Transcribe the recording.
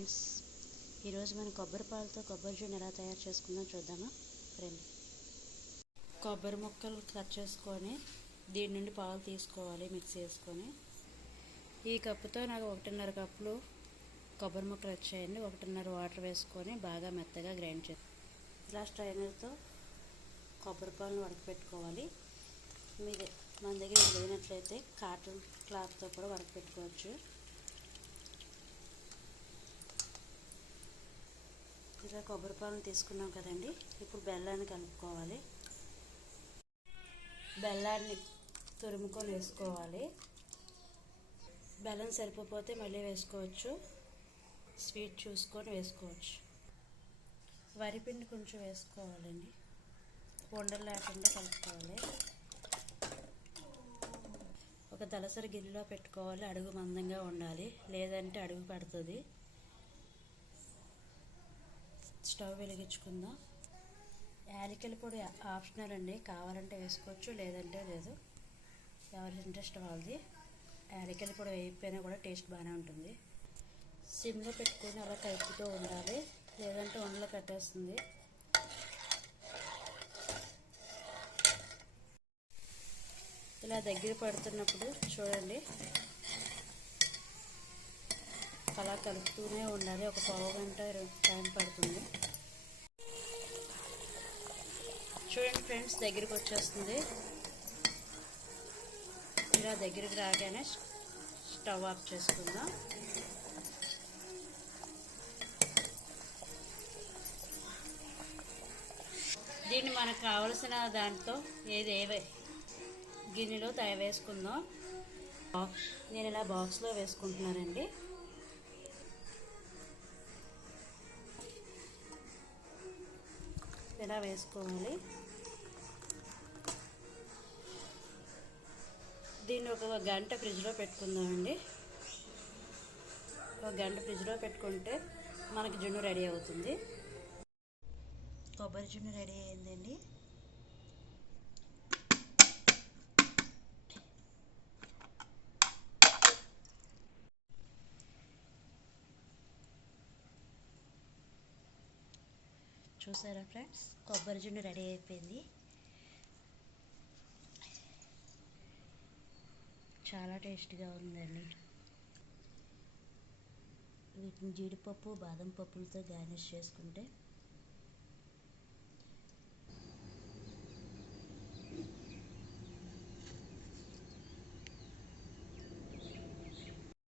Friends ఈరోజు మనం కొబ్బరి పాలతో కొబ్బరి జూన్ ఎలా తయారు చేసుకుందాం చూద్దామా? రండి. కొబ్బరి ముక్కలు కట్ చేసుకొని దీని నుండి పాలు తీసుకోవాలి మిక్స్ చేసుకొని. ఈ కప్పుతో నాకు ఒకటిన్నర కప్పులు కొబ్బరి ముక్కలు వచ్చాయండి. ఒకటిన్నర వాటర్ వేసుకొని బాగా మెత్తగా గ్రైండ్ చేసి ఇలా స్ట్రైనర్తో కొబ్బరి పాలను వడకపెట్టుకోవాలి మీరు మన దగ్గర లేనట్లయితే కాటన్ క్లాత్తో కూడా వడకపెట్టుకోవచ్చు ఇలా కొబ్బరి పాలను తీసుకున్నాం కదండి. ఇప్పుడు బెల్లాన్ని కలుపుకోవాలి. బెల్లాన్ని తురుముకొని వేసుకోవాలి. బెల్లం సరిపోతే మళ్ళీ వేసుకోవచ్చు. స్వీట్ చూసుకొని వేసుకోవచ్చు. వరిపిండి కొంచెం వేసుకోవాలండి. ఉండలు లేకుండా కలుపుకోవాలి. ఒక దలసరి గిన్నెలో పెట్టుకోవాలి. అడుగు మందంగా ఉండాలి. లేదంటే అడుగు పడుతుంది. స్టవ్ వెలిగించుకుందాం. యాలకుల పొడి ఆప్షనల్ అండి. కావాలంటే వేసుకోవచ్చు లేదంటే లేదు. ఎవరి ఇంట్రెస్ట్ వాళ్ళది. యాలకుల పొడి వేయకపోయినా కూడా టేస్ట్ బాగానే ఉంటుంది. సిమ్లో పెట్టుకొని అలా కలుపుతూ ఉండాలి. లేదంటే ఉండలు కట్టేస్తుంది. ఇలా దగ్గర పడుతున్నప్పుడు చూడండి. అలా కలుపుతూనే ఉండాలి. ఒక పావు గంట టైం పడుతుంది. చూడండి ఫ్రెండ్స్ దగ్గరికి వచ్చేస్తుంది. ఇలా దగ్గరికి రాగానే స్టవ్ ఆఫ్ చేసుకుందాం. దీన్ని మనకు కావలసిన దాంతో ఏది ఏవే గిన్నెలో తయ వేసుకుందాం నేను ఇలా బాక్స్లో వేసుకుంటున్నానండి. ఇలా వేసుకోవాలి? దీన్ని ఒక గంట ఫ్రిడ్జ్లో పెట్టుకుందామండి. ఒక గంట ఫ్రిడ్జ్లో పెట్టుకుంటే మనకి జున్ను రెడీ అవుతుంది. కొబ్బరి జున్ను రెడీ అయిందండి. చూసారా ఫ్రెండ్స్? కొబ్బరి జున్ను రెడీ అయిపోయింది. చాలా టేస్ట్గా ఉందండి. వీటిని జీడిపప్పు బాదం పప్పులతో గార్నిష్ చేసుకుంటే